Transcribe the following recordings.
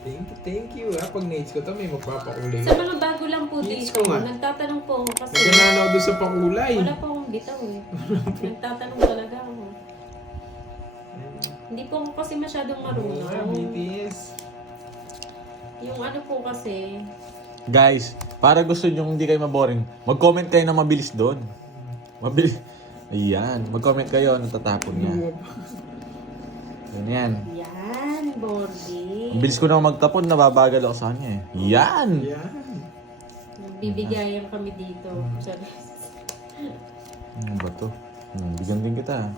Thank you. Pag nates ko to, may magpapakulay. Sa mga bago lang po Needs dito, ko nga. nagtatanong po ako kasi Nagkananaw doon sa pakulay. wala po akong bitaw eh. Nagtatanong talaga ako. Hindi po ako kasi masyadong marunong. BTS. Yung ano po kasi, Guys, para gusto nyo hindi kayo maboring, mag-comment kayo na mabilis doon. Mabilis. Ayan. Mag-comment kayo, natatapon niya. Yan. yan, Bordy. Ang bilis ko na magtapon, nababagal ako sa kanya eh. Yan! Yan. Bibigayan kami dito. Sabi. Ano ba to? Bigyan din kita.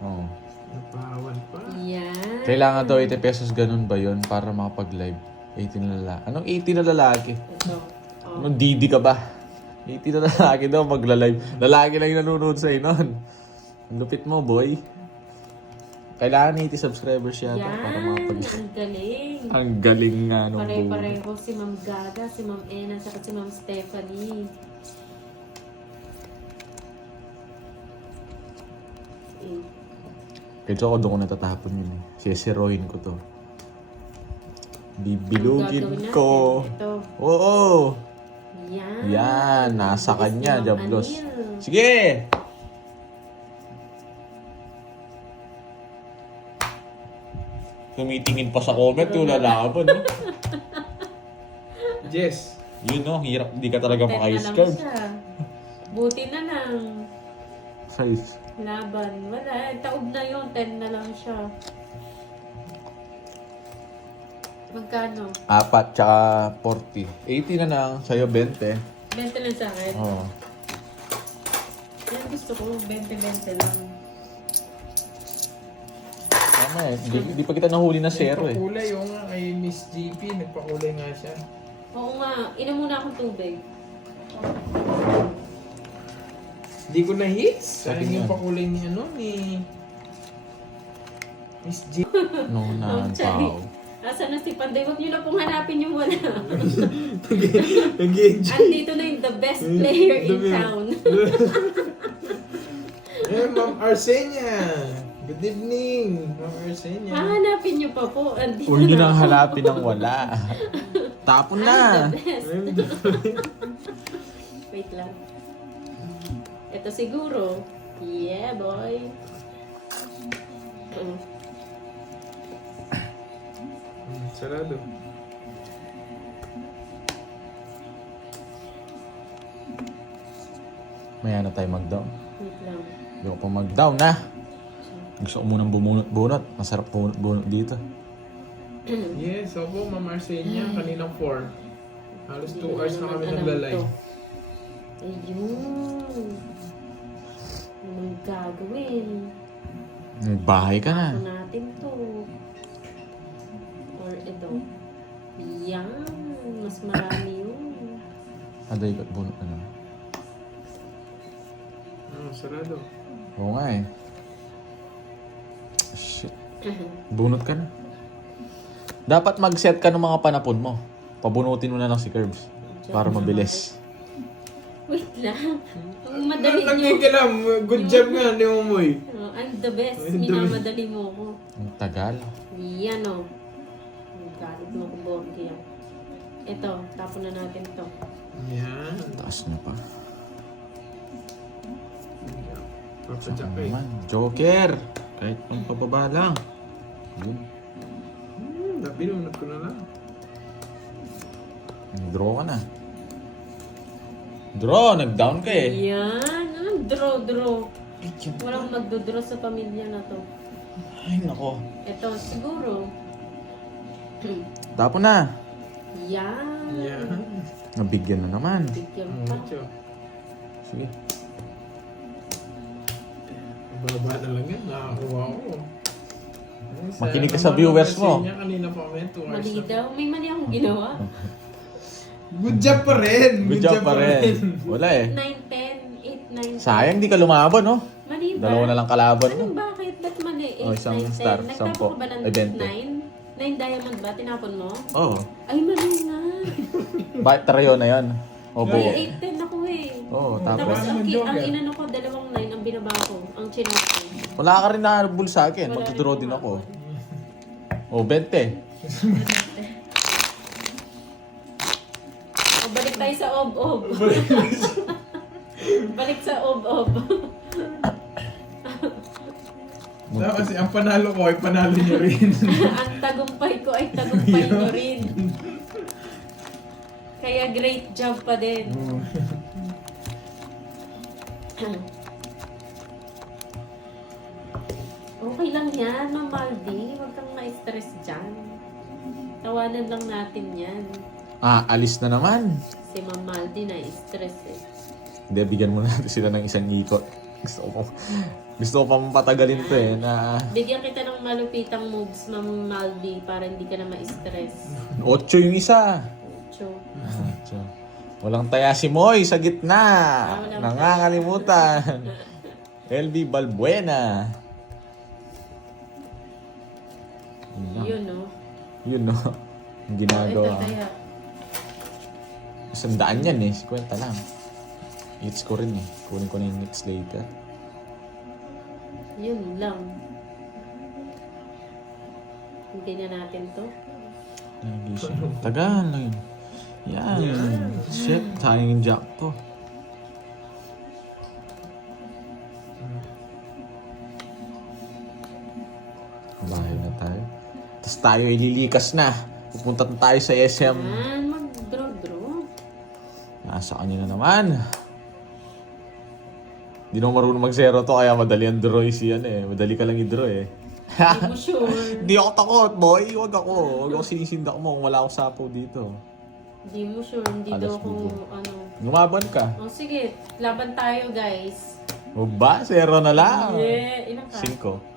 Oo. Napawan pa. Yan. Kailangan daw 80 pesos ganun ba yun para makapag-live? 80 na lalaki. Anong 80 na lalaki? Ito. Oh. Anong didi ka ba? 80 na lalaki daw magla-live. Lalaki lang yung nanonood sa'yo nun. Ang lupit mo, boy. Kailangan 80 subscribers yata para Yan. makapag... Ang galing. Ang galing nga nung buo. Pare-pareho si Ma'am Gaga, si Ma'am Ena, saka si Ma'am Stephanie. Kaya ako doon ko natatapon yun eh. Sesirohin ko to. Bibilugin Ang gagawin ko. natin, ito. Oo! Yan. Yan, nasa Bilis kanya, ni Ma'am Diablos. Anil. Sige! Tumitingin pa sa comment, yung lalaban. No? Jess. Yun no, hirap, hindi ka talaga 10 na lang maka-scarf. siya. Buti na lang. Size. Laban. Wala. Taob na yun. 10 na lang siya. Magkano? 4 tsaka 40. 80 na lang, sa'yo 20. 20 lang sa akin. Oo. Yan gusto ko. 20-20 lang. Tama eh, di pa kita nahuli na zero eh. Nagpakulay. Oo nga kay Miss GP. Nagpakulay nga siya. Oo nga. Inom muna akong tubig. Hindi ko na hits. Sabi Sayang yung nga. pakulay ni ano ni Miss G. No, na, Sorry. pao. Asan na si Panday? Huwag niyo na pong hanapin yung wala. Nag-enjoy. Andito na yung the best player in town. Ma'am Arsenia. Good evening, Ma'am Arsenia. Hahanapin niyo pa po. Andito Huwag nyo na. nang hanapin ng wala. Tapon na. The best. Wait lang. Ito siguro. Yeah, boy. Sarado. Maya na tayo mag-down. Wait lang. Hindi ko pa mag-down na. Gusto ko munang bumunot-bunot. Masarap bunot dito. Yes, opo, Ma'am Arsenia. Kaninang 4. Halos 2 hours na kami Alam naglalay. to. Ayun. Anong gagawin? May bahay ka na. Ako natin to. Or ito. Yan. Mas marami yun. Aday ka bunot na lang. Sarado. Oo nga eh. Shit. Bunot ka na. Dapat mag-set ka ng mga panapon mo. Pabunutin mo na lang si Curbs. Para mabilis. Wait lang. Ang madali nyo. Nagkikalam. Good job nga, hindi mo mo eh. Oh, I'm the best. I'm the best. Minamadali mo ako. Ang tagal. Yan o. Galit mo ko, Borgi. Ito, tapon na natin to. Yan. Taas na pa. Papadyak eh. Naman. Joker! Kahit pang pababa lang. Yun. Binunod ko na lang. Draw ka na. Draw! Nag-down ka eh. Yan. Anong draw. Walang magdodraw sa pamilya na to. Ay, nako. Ito, siguro. Tapon na. Yan. Yan. Nabigyan na naman. Bigyan pa. Mucho. Sige. Baba na lang yan. Nakakuha ko. Makinig ka sa viewers mo. Kanina pa kami, 2 hours Mali na. daw. May mali akong ginawa. Good job pa rin. Good job pa rin. Wala eh. 9, 10, 8, 9, 10. Sayang di ka lumaban, no? Mali ba? Dalawa na lang kalaban mo. Anong bakit? Ba't mali? 8, Oh, isang 9, 10. star, Nagtapon 10. ka ba ng Ay, 9? 20. 9 diamond ba? Tinapon mo? Oo. Ay, mali nga. Bakit tarayo na yun? O buo? Ay, 8, 10 ako eh. Oo, Tapos tapos. ang inano ko, 2 9 ang binaba ko. Ang chinap ko. Wala ka rin nakahabol sa akin. Wala Magtudraw rin din ako. ako. O, 20. Balik tayo sa ob-ob. Balik sa ob-ob. Kasi ang panalo ko ay panalo niyo rin. Ang tagumpay ko ay tagumpay nyo rin. Kaya great job pa din. Okay lang yan, Ma'am Maldi. Huwag kang ma-stress dyan. Tawanan lang natin yan. Alis na naman. Si Ma'am Maldi na-stress eh. Hindi, bigyan mo natin sila ng isang ikot. Gusto ko pa mapatagalin to eh, na Bigyan kita ng malupitang moves, Ma'am Maldi, para hindi ka na ma-stress. 8 yung isa. So, So, walang taya si Moy sa gitna. walang Nangangalimutan. LB Balbuena. Yun lang. yun no. Yun no. Ang Ito ginagawa. kaya. 100 yan eh. 50 lang. Hits ko rin eh. Kunin ko na yung hits later. Yun lang. Hindi na natin to. Tagal na yun. Yan. Shit. Sayang yung jack to. Bahay na tayo. Tapos tayo ililikas na. Pupunta na tayo sa SM. Yan, mag-draw. Nasa kanya na naman. Di naman marunong mag-zero to kaya madali ang draw si yan eh. Madali ka lang i-draw eh. Hindi mo sure. Hindi ako takot, boy. Huwag ako. Huwag ako sinisindak mo kung wala akong sapo dito. Hindi mo sure. Hindi Alas daw ako video. ano. Lumaban ka. O sige, laban tayo guys. O ba? Zero na lang. Yeah, ilan ka? 5.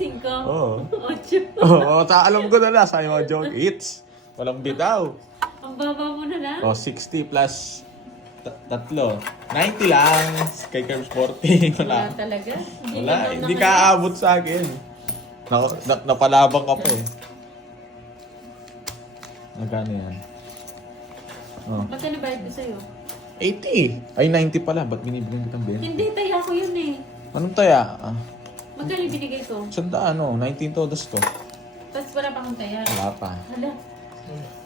5? Oo. 8? Oo, alam ko na na. Sa'yo mga joke. Hits. Walang bitaw. Ang baba mo na lang. O, 60 plus 3. 90 lang. Kay Curve Sporting. Wala Wala. talaga. Wala. ka daw Hindi naman- ka aabot sa akin. Napalabang ka pa eh. Magkano yan? Oh. Magkano bayad ko sa'yo? 80. Ay, 90 pala. Ba't binibigyan kitang 20? Hindi, taya ko yun eh. Anong taya? Magkano binigay ko? Sanda ano? 19 todos to. Tapos wala pa akong taya. Wala pa. Hala.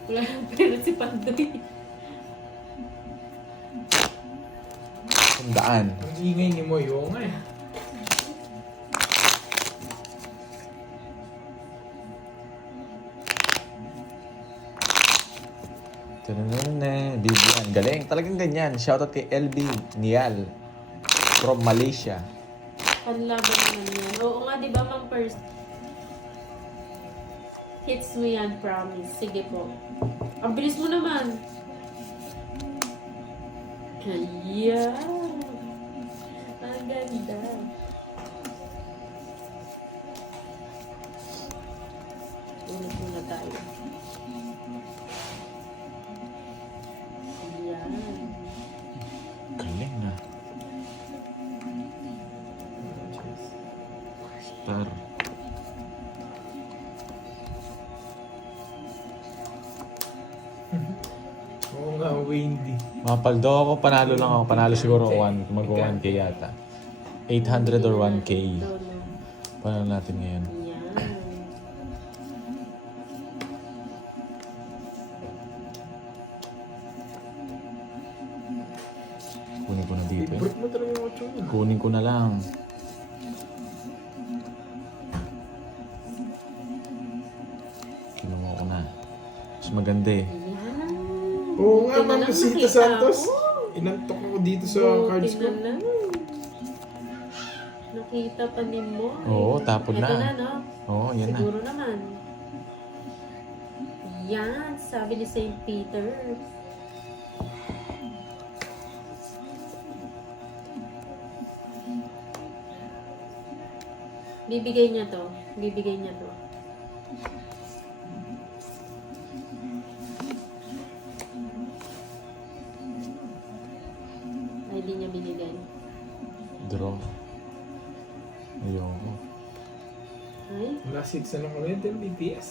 Wala nang pera si Pandoy. Sandaan. Ang ingay ni Moy, oo nga eh. Vivian. Galing. Talagang ganyan. Shoutout kay LB Nial. From Malaysia. Panlaban naman yan. Oo nga, di ba, Ma'am First? Hits mo yan, promise. Sige po. Ang bilis mo naman. Ayan. Ang ganda. Ulit muna tayo. Ayan. Galing na. Star. Oo nga, windy. Mapaldo ako. Panalo lang ako. Panalo siguro mag-1K yata. 800 or 1K. Ito na. Panalo natin ngayon. Ayan. Kunin ko na dito eh. Favorite mo talaga yung 8 yun. Kunin ko na lang. Kinuha ko na. Mas maganda eh. Ayan. Oo nga, Buti na Ma'am lang Sita nakita Santos. ko. Inantok ako dito sa Buti cards ko. na lang. Nakita pa ni mo. Oo, tapon Ito na. na, no? Oo, yan na. Siguro naman. Yan, sabi ni St. Peter. Bibigay niya to. Bibigay niya to. Ay, di niya binigay. Draw. Ayoko. Ay? Wala 6 na lang ulit yung BTS.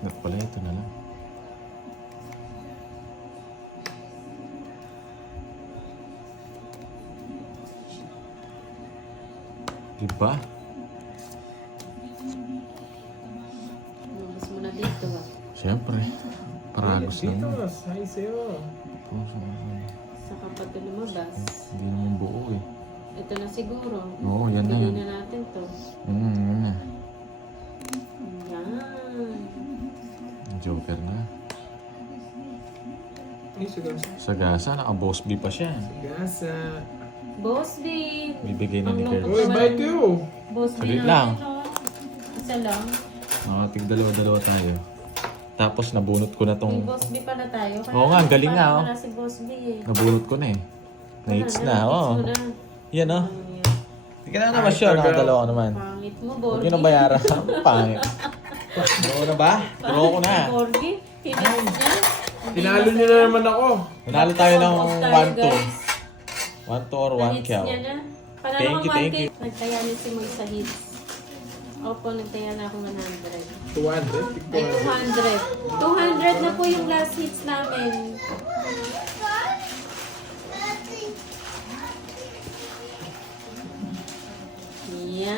Dapat pala ito na lang. Diba? Lubos mo na Dito ba? Siyempre. Paragos lang. Dito, hi sa'yo. Saka pa ito lumabas. Hindi naman buo eh. Ito na siguro. Oo, yan na Pili yan. na natin to. Yan na. Yan. Joker na. Ay, sagasa. Sagasa, naka-boss B pa siya. Sagasa. Boss B. Bibigay na ni Ang Kirby. Uy, bye to you. Boss B Saglit natin, lang. oh. Isa lang. Tig dalawa-dalawa tayo. Tapos nabunot ko na May tong... Boss B pala tayo. Kaya Oo nga, ang galing nga, parang oh. wala si Boss B eh. Nabunot ko na eh. Nates na, Wala, oo. nates mo na. Yan oh. Ayan. Hindi ka na naman sure, nakadalawa naman. Pangit mo, Huwag Borgie. yun ang bayaran. Pangit. Ano na ba? Turo ko na. Borgie, hinits niya. Tinalo niyo na naman ako. Manalo tayo ng Off tayo, 1-2. guys. 1-2 or 1 Hits kill. niya na. Panalo Thank kang you, thank 1K. you. Nagtaya ni si Moy sa hits. Opo, nagtaya na ako 100. 200. Ay, 200. 200 na po yung last hits namin.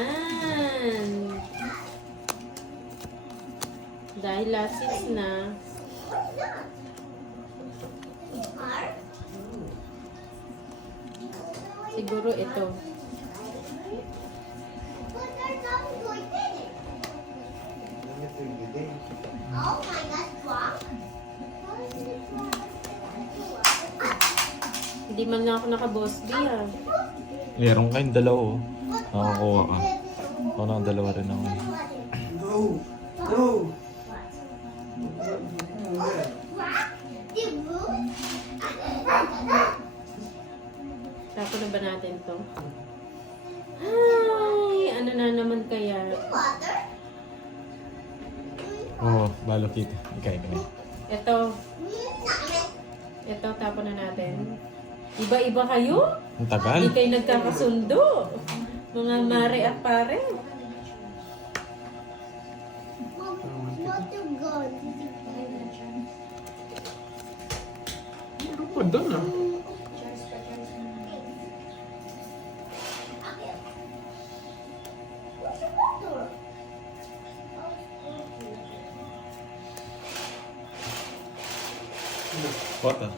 Yan. Dahil last hits na. Siguro ito. Hindi man na ako naka-boss B ah. Meron kayong dalawa oh. Nakakuha ka. Ako nang dalawa rin ako eh. Go! Go! Tapo na ba natin to? Ay, ano na naman kaya? Oo, balo kita. Ikay. Ito. Ito, tapo na natin. Iba-iba kayo? Ang tagal. Hindi kayo nagkakasundo. Mga mare at pare. Ano pa doon ah? Kota.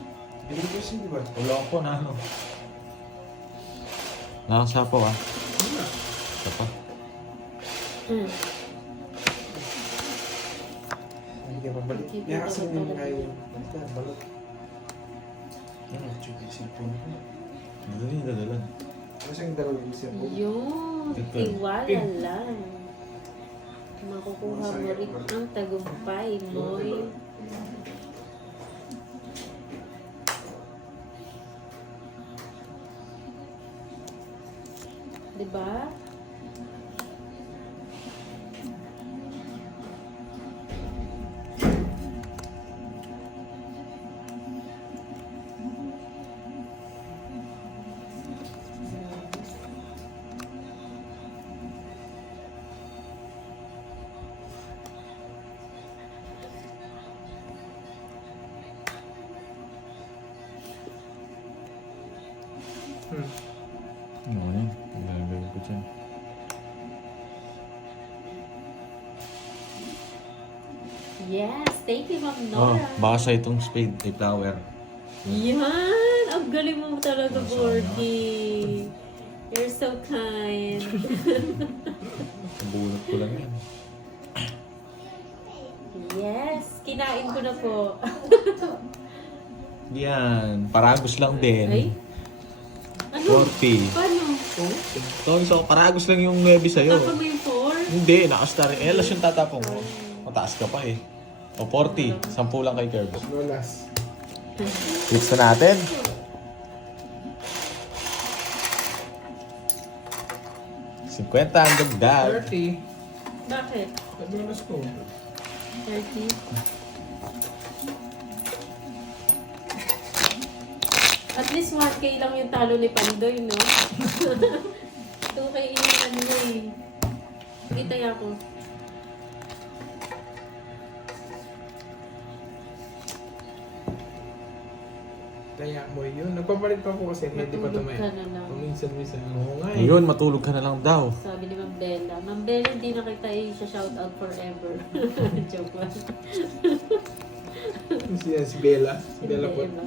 Binigay ko siya, di ba? Wala ko na ano. Nakasapaw ah. Isa pa. Hmm. Hindi ka pabalik. Kaya kasi hindi mo kayo. Basta, balot. Ano, check yung cellphone ko. Dadalan. Ano siyang dalawa yung cellphone? Yun. Ito. Tiwala lang. Makukuha mo rin ang tagumpay mo. Diba? Ano yan? Ang gagawin ko dyan. Yes! Thank you, Ma'am Oh, Nora. baka sa itong spade ay flower. Yan! Ang galing mo talaga, Masama. Borgie. You're so kind. Nabunot ko lang yan. Yes! Kinain ko na po. Yan. Paragos lang din. Ay? Ano? 40. Paano? So, paragos lang yung 9 sa'yo. Tapos mo yung 4? Hindi, nakastar. Eh, alas yung tatapong mo. Mataas ka pa eh. O, 40. 10 lang kay Kirby. Lolas. Clips na natin. $50 ang dagdag. 30. Bakit? Lolas ko. 30? At least 1K lang yung talo ni Pandoy, no? 2K yung ano eh. Kita ako. Kaya mo yun. Nagpapalit pa po kasi hindi pa Matulog tumaya. ka na lang. Paminsan-minsan. Oo nga eh. Ayun, matulog ka na lang daw. Sabi ni Ma'am Bella. Ma'am Bella, hindi na kita i-shout out forever. Joke lang. Si Bella. Si Bella po. Iba.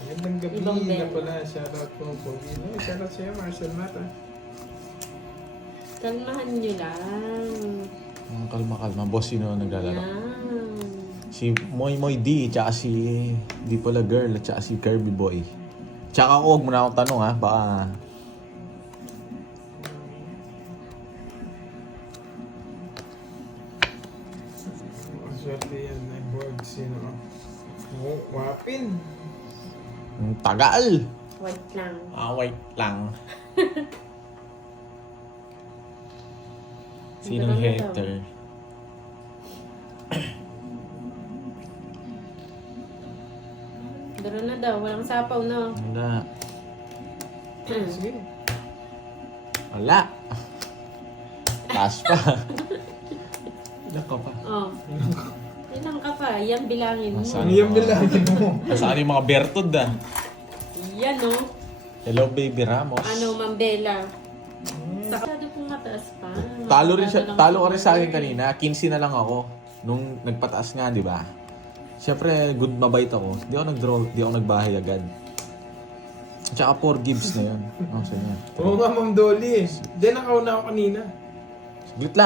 Magandang gabi Ibang na Bella. pala. Shoutout po po. Shoutout sa'yo, Marshall Mata. Kalmahan nyo lang. Kalma-kalma. Boss, sino naglalaro? Yan. Si Moy Moy D, tsaka si di pala girl, at tsaka si Kirby Boy. Tsaka ako, huwag mo na akong tanong ha, baka... Swerte yan. Nag-board sino. Oh, wapin. Ang tagal! White lang. Wait lang. Sinong Dalawa hater? Daro na daw. Walang sapaw na. Wala. Sige. Wala. Taas pa. Ilan ka pa? Oh. Ilang ka pa. Yan bilangin mo. Nasaan? Ano yung bilangin mo? Nasaan yung mga Bertod ah? Yan oh. Hello baby Ramos. Ano, Ma'am Bella? Masyado pong mataas pa. Talo rin siya, Masyado lang talo ka po. rin sa akin kanina. 15 na lang ako. Nung nagpataas nga, di ba? Siyempre, good mabait ako. Di ako nag-draw, di ako nagbahay agad. Tsaka 4 gives na yun. Oh, sa inyo. Oo nga, Ma'am Dolly. Hindi, nakauna ako kanina.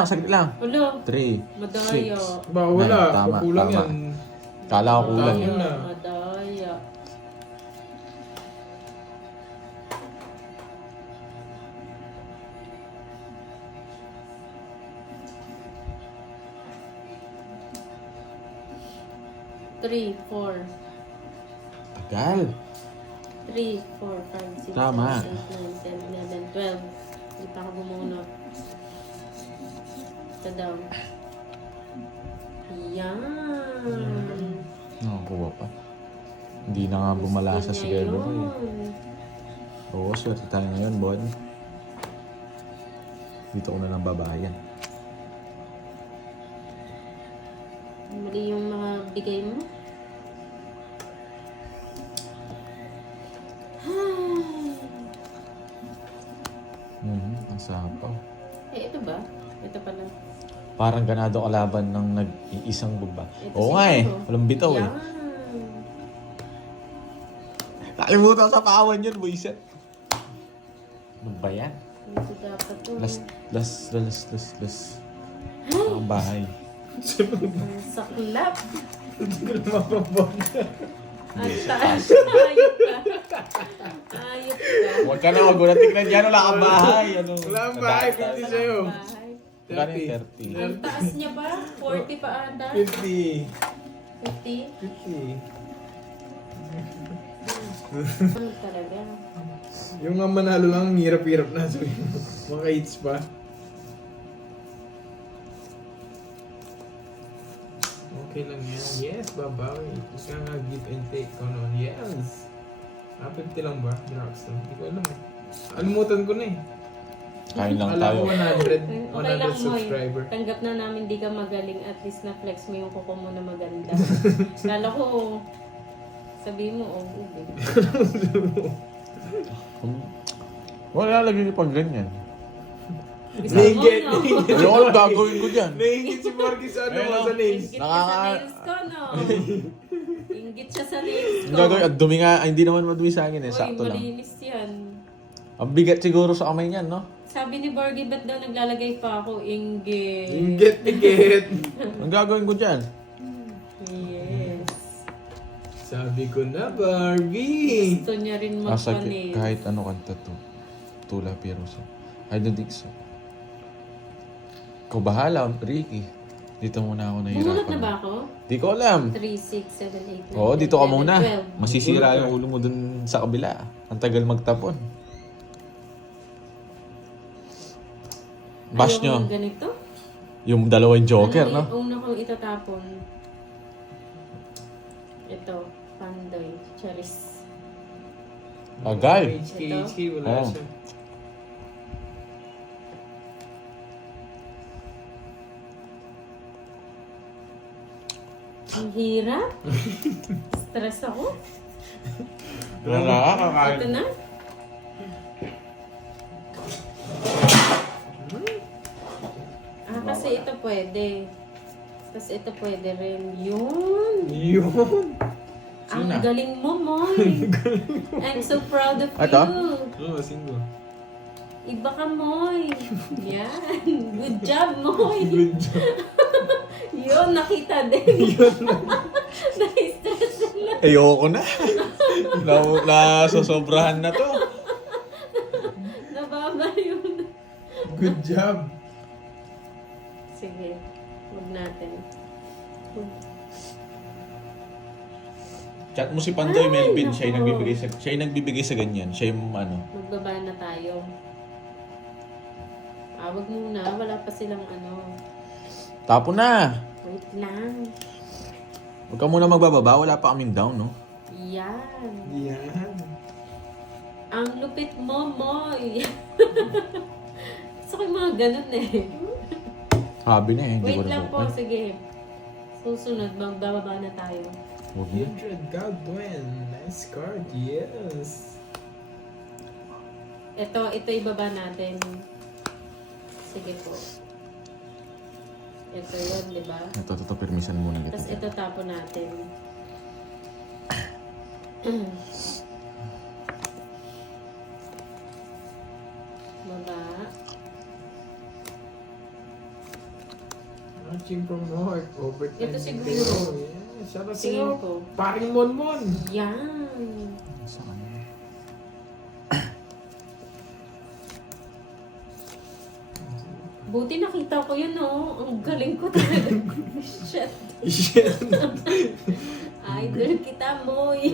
Saglit lang. Ulo. 3, Madayo. 6. Baka wala. Tama, Kukulang tama. yan. Kala ko kulang. Yun na. Madaya. Three, four. Tagal. 3, 4, 5, 6, Tama. 7, 8, 9, 10, 11, 12. Hindi pa ako bumunot. Ito daw. Yan. Nakakuha pa. Hindi na nga bumalasa si Gusto niya Gelo. yun. Oo, swerte tayo ngayon, Bon. Dito ko na lang babayan. Mali yung mga bigay mo. Ang sapaw. Eh, ito ba? Ito pala. Parang ganado kalaban ng nag-iisang bugba. Ito Oo nga eh. siguro. Walang bitaw eh. Yan. Nakalimutan sa pawan yun, buiset. Ano ba yan? Ito dapat to. Last. Ang bahay. Ang saklap. Hindi ko na mapapag. Ang taas. Ayop ka. Ayop ka. Huwag ka na, huwag mo na tignan dyan. Wala kang bahay. Ano? Wala kang bahay, 50 sa'yo. Bahay. Wala na yung 30. Ang taas niya ba? 40 pa ata? 50. 50? 50. Ano talaga? Yung nga manalo lang, ang hirap-hirap na. So, mga hits pa. Okay lang yan. Yes, babawi. Gusto nga give and take ko noon. Yes. 50 lang ba? Drugs lang. Hindi ko alam eh. Alimutan ko na eh. Kain lang Alam tayo. ko 100. Okay lang 100 mo. subscriber. Tanggap na namin di ka magaling. At least na-flex mo yung kuko mo na maganda. Kala ko, sabihin mo, oh, Wala lagi niyo pag ganyan. Gusto mo, no? Ano ko gagawin ko dyan? Naingit si Morky sa ano Ayun, mo, oh. sa nails. Ingit ka sa nails ko, no? Ingit siya sa nails ko. Ang gagawin, at dumi nga, ay, hindi naman madumi sa akin eh, Uy, sakto lang. malinis yan. Ang bigat siguro sa kamay niyan, no? Sabi ni Borgie, ba't daw naglalagay pa ako? Inggit. Inggit. Ang gagawin ko dyan? Yes. Sabi ko na, Barbie. Gusto niya rin Asa, magpanis. kahit ano kanta to. Tula pero so. I don't think so. Ikaw bahala, Ricky. Dito muna ako nahihirapan. Bumunot na ba ako? Di ko alam. 3, 6, 7, 8, 9, Oo, dito ka muna. 12. Masisira yung ulo mo dun sa kabila. Ang tagal magtapon. Bash Ayaw nyo. ng ganito? Yung dalawang joker, Ano no? yung una kong itatapon? Ito, Pandoy, Charis. Agay. HK, wala Oo. siya. Ang hirap. Stress ako. Wala ka, kakain. Ito na? Kasi ito pwede. Tapos ito pwede rin. Yun! Yun! Ang Sino? galing mo, Moy! I'm so proud of Ito? you! Oo, single. Iba ka, Moy! Yan! Good job, Moy! Good job. Yun, nakita din. Na-stress lang. Ayoko na. Nasosobrahan na to. Nababa yun. Good job. Sige, huwag natin. Chat mo si Pandoy Ay, Melvin, nako. siya yung nagbibigay sa ganyan. Siya yung ano. Magbaba na tayo. Wag muna. Wala pa silang ano. Tapo na! Wait lang. Huwag ka muna magbababa, wala pa kaming down, no? Yan. Yan. Ang lupit mo, Moy. Gusto ko yung mga ganun eh. Sabi na eh, hindi ko Wait na lang po. Ay, Sige. Susunod, magbababa na tayo. huwag na. Mildred Godwin. Nice card. Yes. Ito ibaba natin. Sige po. Ito yun, di ba? Ito, permisan muna kita. Tapos ito tapo natin. Baba. Watching from North. Overtime. Ito siguro. Yes. Shout out Tingin sa'yo. ko. Paring Monmon. Yan. Saan? Buti nakita ko yun, oh. Ang galing ko talaga. Shit. Idol kita, Moy.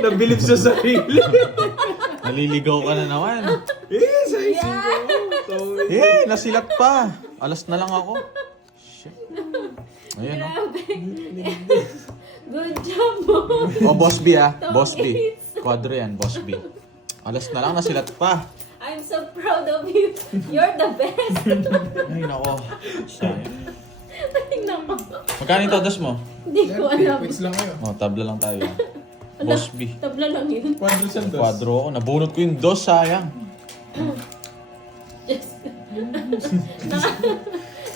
Nabilib sa sarili. Naliligaw ka na naman. Yes, I see Yeah. Eh, nasilat pa. Alas na lang ako. Shit. Ayan, no? Grabe. Good job, Moy. Oh, Boss B ah. Tom Boss B. Yates. Quadro yan, Boss B. Alas na lang, nasilat pa. I'm so proud of you. You're the best. Ay, nako. Sayang. Ay, nako. Magkano yung todos mo? Hindi ko alam. Quits lang kayo. Oh, tabla lang tayo. Boss B. Tabla lang yun. Quadro sa dos. Quadro ako. Nabunot ko yung dos, sayang. Just...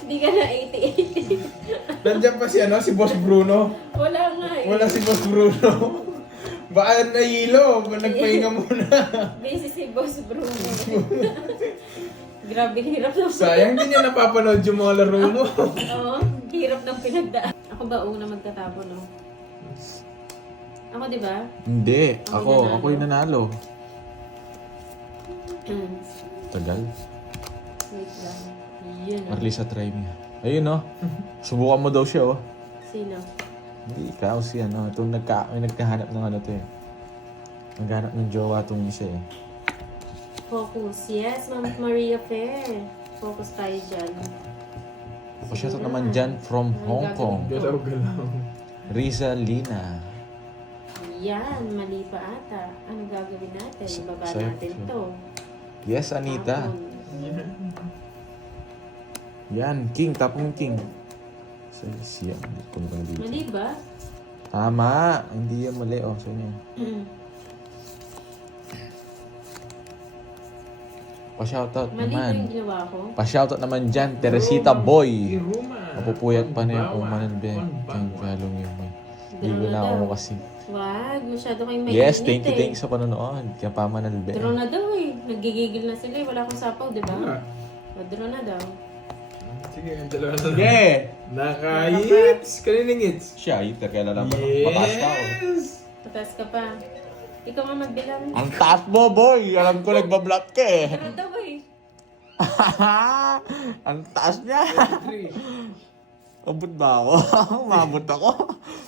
Hindi ka na 80-80. Nandiyan pa si si Boss Bruno. Wala nga eh. Wala si Boss Bruno. Baka nahilo. Nagpahinga muna. Busy si Boss Bruno. Grabe, hirap na. Sayang din niya napapanood yung mga laro mo. Oo, hirap ng pinagdaan. Ako ba una magkatapo, no? Ako, di ba? Hindi. Ako Ako yung nanalo. Tagal. Wait lang. Yun, oh. Marlisa, try me. Ayun, no? Subukan mo daw siya, oh. Sino? Hindi, ikaw si ano. Itong may nagkahanap ng ano to eh. Naghanap ng jowa tong isa eh. Focus. Yes, Ma'am Maria Fair. Focus tayo dyan. Shoutout naman dyan from Hong Kong. Galaw-galaw. Riza Lina. Yan, mali pa ata. Ano gagawin natin? Baba Sa'yo. natin to. Yes, Anita. Tapon. Yan, King. Tapong King. Siya. Kung bang dito. Mali ba? Tama. Hindi yan mali. Oh, saan yan? Pa-shoutout Mali ba yung naman. ginawa ko? Pa-shoutout naman dyan. Teresita Boy. Iruma. Mapupuyat pa na yung Bawa. mananbe. Konbawa. Kaya galong yun. Hindi ko na ako kasi. Wag, masyado kayong may Yes, init thank you sa panonood. Kaya pa mananbe. Draw na daw eh. Nagigigil na sila eh. Wala akong sapaw, di ba? Ah. Draw na daw. Sige, ang dalawa na lang. Sige! Nakahits! Kaninang hits? Siya, iter kaya lang mataas ka ako. Yes! Pataas ka pa. Ikaw nga magbilang. Ang taas mo, boy! Alam ko nagbablock ka eh. Draw daw eh. Ang taas niya. 23. Abot ba ako? Umabot ako.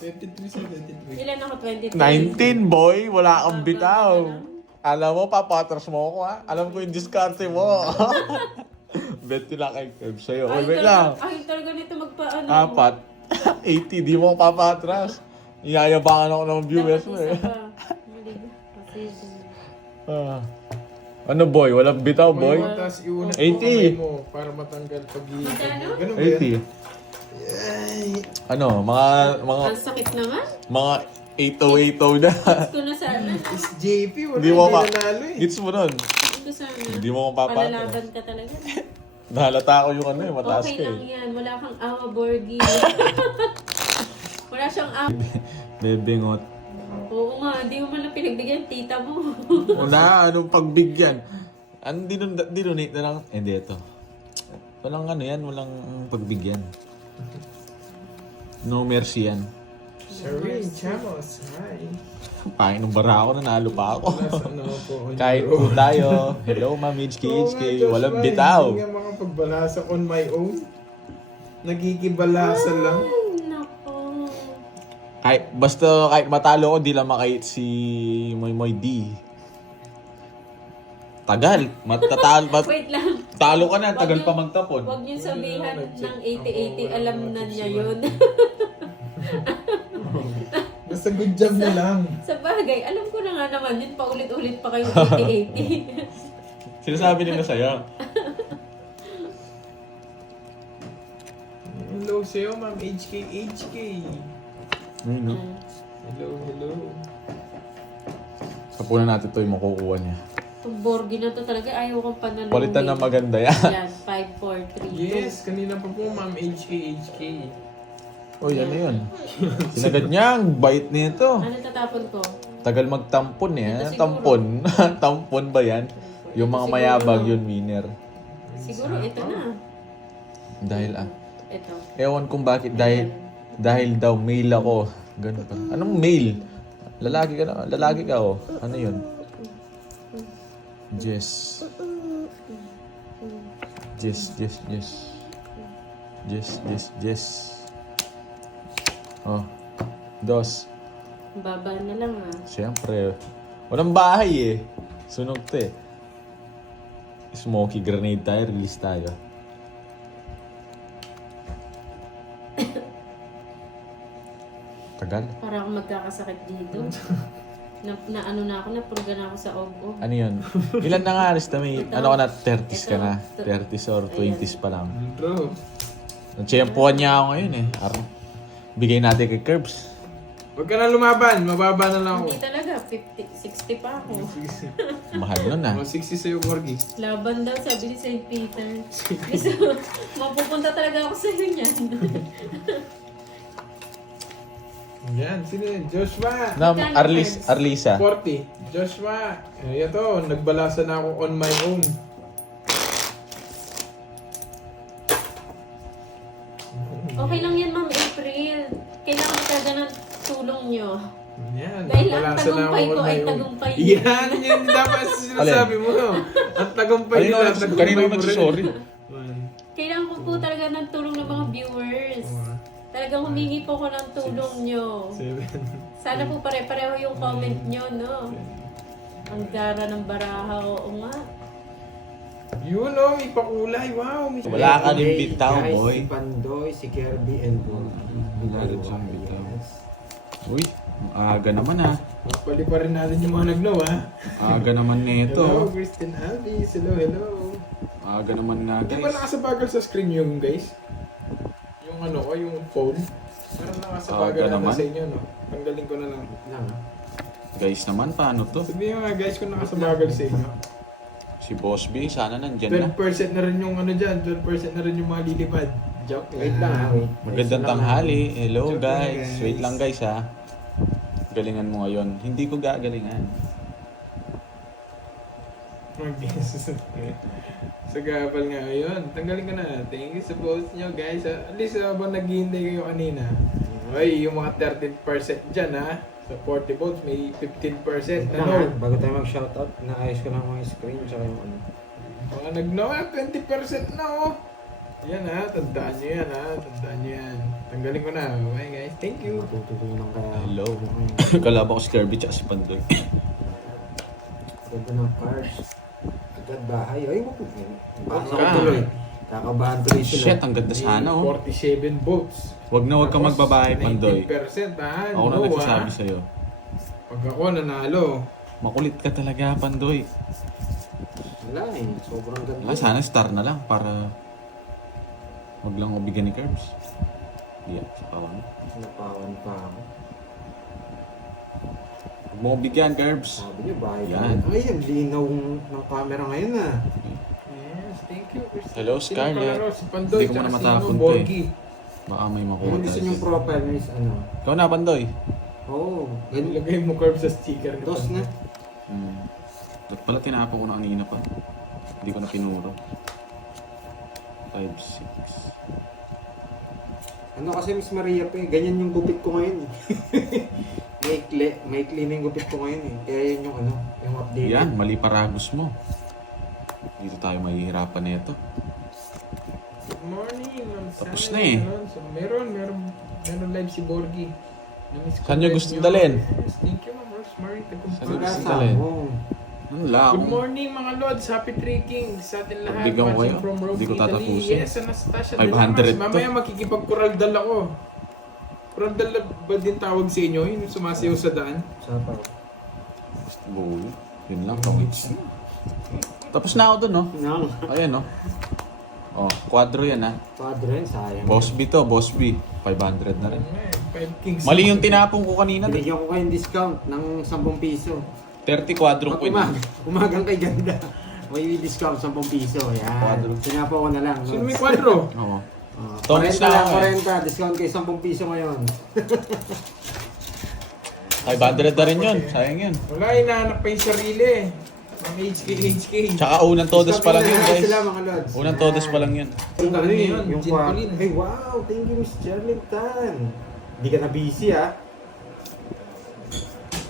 23 sa 23. Ilan ako? 23? 19, boy. Wala kang bitaw. Alam mo, papatras mo ako ha. Alam ko yung diskarte mo. Bet nila kay Kev sa'yo. Oy, wait lang. Ay, talaga nito magpaano. Apat. 80, di mo ako papatras. Iyayabangan ako ng viewers mo eh. Mali. Kasi, Ah. Ano boy? Walang bitaw boy? Tapos iuna 80. mo para matanggal pag-iikot. Magkano? Ganun ba yan? 80. Ano, mga ang sakit naman. mga 8-0 na. Gusto na sana. Is JP, wala Hindi mo hindi ka. nanalo eh. Gets mo nun. Gusto sana. Hindi mo mapapatay. Palalaban ka talaga. Nahalata ko yung ano eh, mataas Okay ka lang eh. yan. Wala kang awa, Borgie. Wala siyang awa. Bebingot. Oo nga, hindi mo man lang pinagbigyan tita mo. Wala, anong pagbigyan? Ano, dinonate na lang. Hindi, ito. Walang ano yan, walang pagbigyan. No mercy yan. Sherwin, Chamos, hi. Pangin ng bara ako, nanalo pa ako. Nasa ano po. on Kahit your po own. tayo. Hello, Ma'am HK, Oo nga, HK. Joshua, Walang bitaw. Hindi nga makapagbalasa on my own. Nagigibalasa lang. Ay, nako. Kahit matalo ko, di lang makait si Moy D. Tagal. Wait lang. Talo ka na, Wag tagal yung- pa magtapon. Huwag niyo sabihan nag-check ng 80-80. ako, Alam na nag-check niya sila. yun. Basta good job na lang. Sa bagay, alam ko na nga naman yun. Paulit-ulit pa kayo 80-80. Sinasabi nila sa'yo. Hello sa'yo, Ma'am HK. No? Hello. Kapunan natin ito yung makukuha niya. Itong Borgie na to talaga, ayaw kong panalo. Palitan na maganda yan. Yan, 5, 4, 3, 2. Yes, kanina pa po, Ma'am HK. Uy, ano yun? Sinagad niya, ang bait nito. Ano tatapon ko? Tagal magtampon eh. Ito siguro. Tampon. Tampon ba yan? Yung mga Siguro, mayabag no? yun, winner. Siguro ito na. Dahil Ito. ewan kung bakit dahil daw male ako. Ganun pa. Anong male? Lalaki ka na. Lalaki ka oh. Ano yun? Jess. Oh. Dos. Baba na lang ah. Siyempre. Walang bahay eh. Sunog to eh. Smoky grenade tayo. Release tayo. Tagal. Para akong magkakasakit dito. na ano na ako, napurga na ako sa og-og. Ano yun? Ilan na nga, Arista? May, Ito. ano ka na? 30s ka Ito. na. 30s or 20s pa lang. Bro. Natsyempohan niya ako ngayon eh. Bigay natin kay Curbs. Huwag ka na lumaban. Mababa na lang ako. Hindi talaga, 60 pa ako. Mahal nun ah. Oh, 60 sa'yo, Borgie. Laban daw, sabi ni St. Peter. Gusto, mapupunta talaga ako sa'yo niyan. Yan, sino yun? Joshua. Na, Arlisa. 40. Joshua. Ito, nagbalasa na ako on my own. Okay lang yan, Ma'am April. Kailangan talaga ng tulong nyo. Yan, Dahil ang nagbalasa na ako tagumpay ko on ay my own. tagumpay nyo. Yan, yan dapat sinasabi mo. Ang tagumpay nila, tagumpay Kanino mo rin. nagsusorry? Kailangan ko po talaga ng tulong ng mga viewers. Talagang humingi po ko ng tulong nyo. 7. Sana po pare-pareho yung comment nyo, no? Ang gara ng baraha, oo nga. Yun oh, may pakulay. Wow, may Wala ka din bitaw, Guys, boy. Si Pandoy, si Kirby, and Galit siyang bitaw. Uy, aga naman ah. Pali pa rin natin yung mga nagnaw ha. Aga naman Hello, nito. Kristen Alvis. Hello. Aga naman na Di ba guys. nakasabagal sa screen yung guys? Yung ano ko, yung phone? Parang nakasabagal Aga na naman. sa inyo, no? Tanggalin ko na lang. lang. Guys naman, paano to? Sabihin nga guys kung nakasabagal sa inyo. Si Boss B, sana nandyan na. 12% na rin yung ano dyan, 12% na rin yung mga lilipad. Joke Wait lang, ha? wait. Magandang tanghali. Hello Joke lang, guys. guys. Wait lang guys ha. Galingan mo ngayon. Hindi ko gagalingan. Mag-guess. Sa gabal nga yun. Tanggalin ko na. Thank you sa post nyo guys. At least habang naghihintay kayo kanina. Ay, yung mga 13% dyan ha. Sa 40 volts may 15% na no. Bago tayo mag-shoutout, naayos ko na mga screen tsaka yung ano. Mga nag-no, 20% na oh. Yan ha, tandaan nyo yan ha. Tandaan nyo yan. Tanggalin ko na. Okay guys, thank you. Tutulungan ka. Hello. Kalaba ko si Kirby tsaka si Pandoy. Ganda ng cards. Agad bahay. Ay, wag. Bahan Ka. ako tuloy. Kakabahan tuloy sila. Shit, ang ganda sana oh. 47 volts. Wag na wag ka magbabahay, Pandoy. 19% ha. Ako na No, nagsasabi ha? sa'yo. Pag ako nanalo. Makulit ka talaga, Pandoy. Wala eh. Sobrang ganda. Wala, sana star na lang para wag lang mabigyan ni Curbs. Yeah, sa pawan. Napawan pa ako. Huwag mo ko bigyan, Curbs. Sabi niyo, bahay Yan. ka. Ay, ang linaw ng camera ngayon ah. Yes, thank you. Hello, Sino Scarlett. palaro? Si Pandoy, Hindi ko muna tsaka si matapon to eh. Borgie. Baka may makuha Kung gusto tayo. niyong profile is ano. Ikaw na, Pandoy. Oo, ganun. Ilagay mo curve sa sticker. ni Dos Pandoy. na. Dapat pala tinapon ko na kanina pa. Hindi ko na pinuro. 5, 6. Ano kasi Miss Maria pa eh, ganyan yung gupit ko ngayon eh. maikli na yung gupit ko ngayon eh. Kaya yun yung ano, yung update. Yan, mali paragos mo. Dito tayo mahihirapan na ito. Good morning, Ma'am Tapos Sana. na eh. So, meron live si Borgie. Na-miss ko Saan niyo live gusto niyo. dalhin? Yes, thank you, Ma'am Rosemary. Saan niyo Tagumpay. gusto Pagkasa dalhin? mo. Ano lang? Good morning mga Lods, happy trekking sa atin lahat. Pagbigyan ko Watching kayo. from Rome, Hindi ko Italy. tatapusin. Yes, Anastasia 500 Delamas. to. Mamaya makikipag-kuraldal ako. Kuraldal ba din tawag sa inyo? Yung sumasayaw sa daan? Sapaw. Boy. Yun lang, pangits. Tapos na ako dun, no? Nang, Ayan, no? Oh, quadro yan, ha? padre, sayang. Boss B to, Boss B. 500 na rin. 5 kings. Mali yung tinapong ko kanina. Binigyan ko kayong discount ng 10 piso. 30 quadrong Pag coin. umagang kay ganda, may discount 10 piso. Yan. Quadro. Sinapo ko na lang. Sino may kwadro? Oo. Oh, Thomas 40 na lang, ako eh. 40. Discount kay 10 piso ngayon. 500 na rin yun. Sayang yun. Wala, hinahanap pa yung sarili. Mga HK. Tsaka unang todos pa lang yun, Discount guys. sila, mga lods. Unang todos pa lang yun. Ang dami yun, Yung Gin Colin. Hey, wow. Thank you, Miss Charlene Tan. Hindi ka na busy, ah.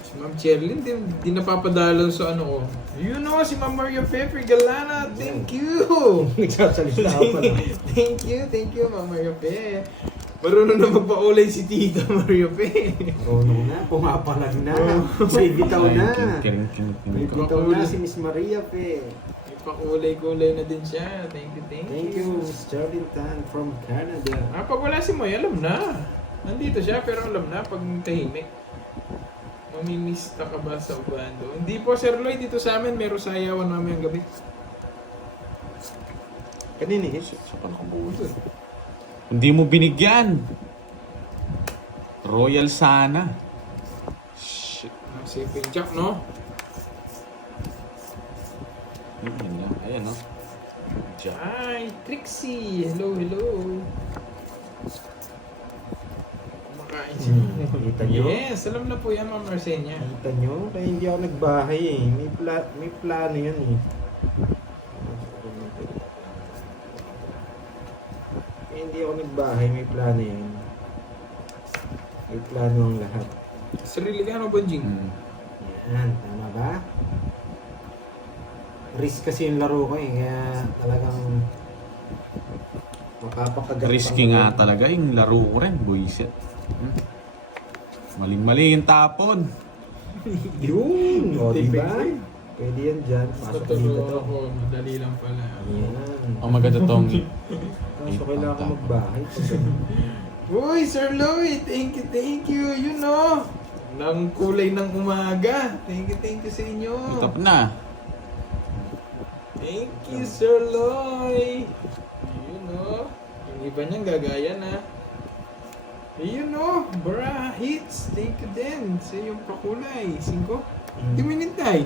Si Ma'am Cherlyn, di napapadalaw sa ano ko. You know, si Ma'am Maria Pepe Galana, thank you! Nagsasalita ka pala. Thank you, Ma'am Maria Pe. Marunong na magpaulay si Tita Maria Pe. Marunong na, pumapalag na. May bitaw na. May King. bitaw na si Miss Maria, pe. May pakulay-kulay na din siya. Thank you. Thank you, Miss Charlene Tan from Canada. Pag wala si Moy, alam na. Nandito siya, pero alam na pag tahimik. Mamimista ka ba sa Ubando? Hindi po, Sir Lloyd, dito sa amin, meron sayawan namin ang gabi. Kanina eh. Sa panakabuto. Hindi mo binigyan. Royal sana. Shit. Safe yung jack, no? Yan lang. Ayan, no? Jack. Hi, Trixie! Hello. Kumakain siya. Kita nyo? Yes, alam na po yan, Ma'am Arsenia. Kita nyo? Kaya hindi ako nagbahay eh. May plano yan eh. Kaya hindi ako nagbahay, may plano yan. May plano ang lahat. Sarili ka, ano, Bonjing? Yan, tama ba? Risk kasi yung laro ko eh, kaya talagang makapakagat. Risky nga talaga yung laro ko rin. Buisit. Maling-mali yung tapon. Yun! O, Take diba? it. Pwede yan dyan. Pasok Totoo dito to. ako, madali lang pala. Yan. Ang maganda tong Kaso kailangan ko magbahay. Uy, Sir Lloyd! Thank you! You know! Nang kulay ng umaga. Thank you sa inyo. Tap na. Thank you, Sir Lloyd! You know, yung iba niyang gagaya na. You know, bra hits. Thank you din sa iyong pakulay. 5. Hindi mo inintay.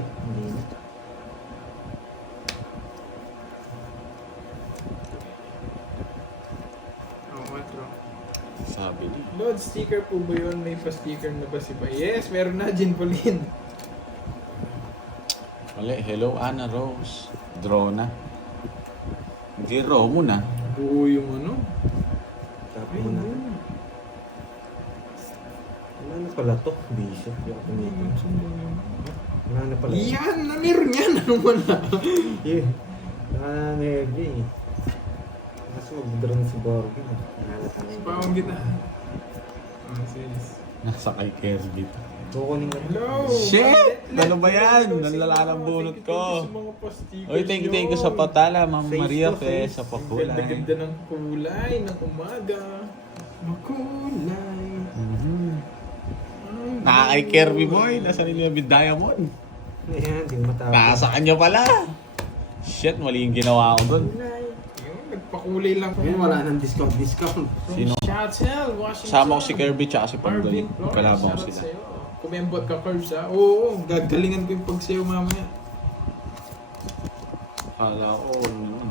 Oh, 4. Sabi niya. Lord, sticker po ba yun? May pa-sticker na ba si Pa? Yes, meron na, Jean Pauline. Mali. Hello, Anna Rose. Draw na. Hindi raw mo na. Buo yung ano. Tapos mo na. Wala na pala to. Bishop. Yung nito. Wala na pala. Yan! Meron yan! Ano man na? Yeah. Heavy. Mas mag-drone si Borgi. Nahalata na yun. Pawang kita. Oh, sis. Nasa kay Kirby. Kukunin ka. Hello! Shit! Ano ba yan? Hello, Nalala ng hello. bunot Thank you ko. sa mga pa-stickers Oy, thank you nyo. sa patala, Ma'am Face Maria to Pe, face. sa Ang pakulay. ganda-ganda ng kulay ng umaga. Makulay. Naka kay Kirby boy, nasa nila yung diamond. Ayan, di matapos. Nasa kanya pala. Shit, mali yung ginawa ko dun. Kulay. Yun, nagpakulay lang ko. Ngayon wala nang discount. From Sino? Chatel, Washington. Kasama ko si Kirby tsaka si Pandoy. Marvin Flores, Kalabang ko shoutout sila. sa'yo. Kumembot ka, Curbs, ha? Oo, gagalingan ko yung pagsayo mamaya. Kala ko, ano yun.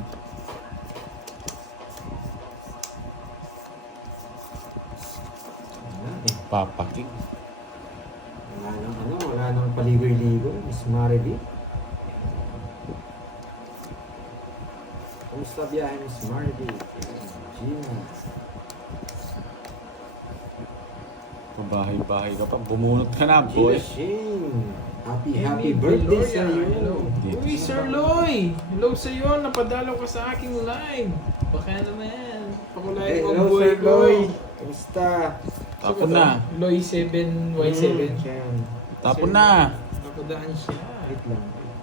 Wala eh. Papaking. Wala nang paligoy-ligoy. Miss Mariby. Kamusta biyahe, Miss Mariby? Gina. Pabahay-bahay ka pa. Bumunot ka na, Gina boy. Shane. Happy Amy birthday Gloria, sa iyo. hello. Dito Uy, sa Sir bahay. Loy! Hello sa'yo, napadalaw ka sa aking live. Baka naman. Pakulay Hey, ko ang hello, buhay Sir ko. Loy. Kamusta? Tapon na. Loy 7Y7. Yan. Tapon na. Napadaan siya. Wait lang.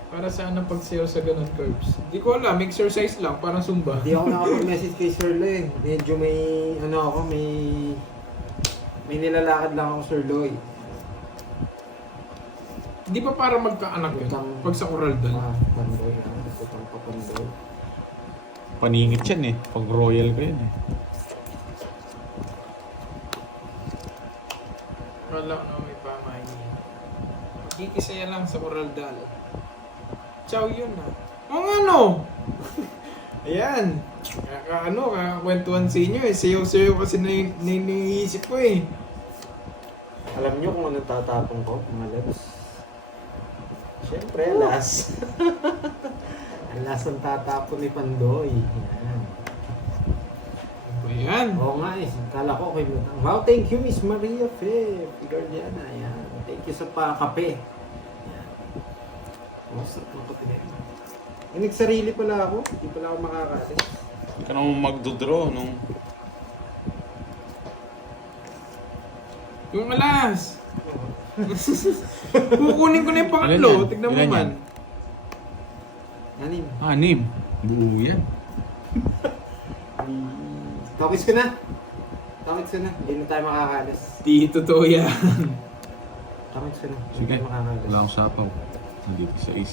Para saan ang pagsayaw sa ganun, Curbs? Hindi ko alam, exercise lang, parang Zumba. Hindi ako nakapag-message kay Sir Loy. Medyo may, may nilalakad lang ako, Sir Loy. Hindi pa para magkaanak yun, pag sa oral doon. Pandoy lang. Ito pang papandoy. Paningit yan eh. Pag royal ko yun eh. Wala ko na may pamahay. Magkikisaya lang sa oral dal. Chow yun ah. Oo nga no! Ayan. Kakakwentuhan sa inyo eh. Sayaw-sayaw kasi naiisip ko eh. Alam niyo kung anong tatapong ko, mga loves? Siyempre, alas. Alas ang tatapon ni Pandoy. Yan. Ayan. Oo nga eh. Kala ko okay mo. Wow, thank you Miss Maria Fe. Guardiana. Yan. Thank you sa kape. Yan. Oh, sarap ng kape na yun. Eh, nagsarili pala ako. Hindi pala ako makakalis. Hindi ka naman magdodraw nung... Yung alas. Kukunin ko na yung pangatlo. Ilan yan? Tignan mo Ilan man. Anim. 6. Buo yan. Tokis ko na. Tokis ko na. Hindi na tayo makakalis. Di totoo yan. Tokis ko na. Hindi Sige. tayo makakalis. Wala akong sapaw. Nandito sa is.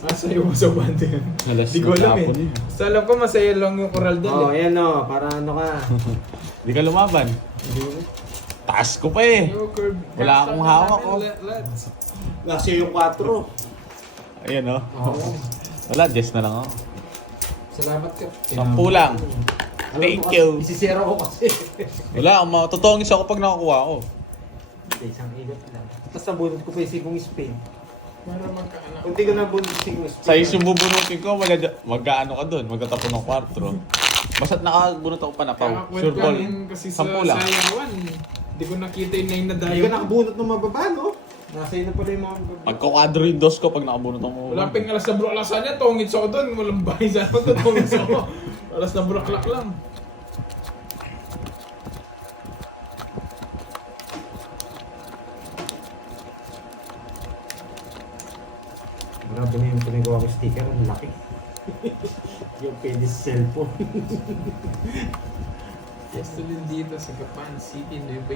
Masaya mo sa banda yun. Alas Di ko na alam tapon eh. yun. Basta alam ko masaya lang yung oral doon Oh, eh. yan o. Para ano ka. Hindi ka lumaban. Taas ko pa eh. Yo, Curb. Wala akong hawak, oh. Lads. Last year yung 4. Ayan o. Oo. Wala, just na lang ako. Salamat ka. 10 lang. Thank you. Isisero ko kasi. Wala, matutongis ako pag nakakuha ko. Hindi, isang igot lang. Tapos nabunod ko pa yung sigong Spain. Para magkaanak. Kung di ko nabunod yung sigong Spain. Sa is yung bubunutin ko, mag-ano ka dun, magtatapon ng 4. Basta't nakabunot ako pa na pao. Sure Kakakwento ball. rin kasi sa 10 lang. sayawan. Hindi ko nakita yung nine na Hindi dayo. ka nakabunot ng mababa, no? Nasa iyo na pala yung mga mababa. Magkakwadro yung dos ko pag nakabunot ako. Wala pang alas na bulaklasan niya. Tongits ako doon. Walang bahay sa ako. Tongits ako. Alas na bulaklak lang. Grabe na yung pinagawa ko sticker. Ang laki. Yung pwede sa cellphone. Gusto din dito sa Gapan City, Nueva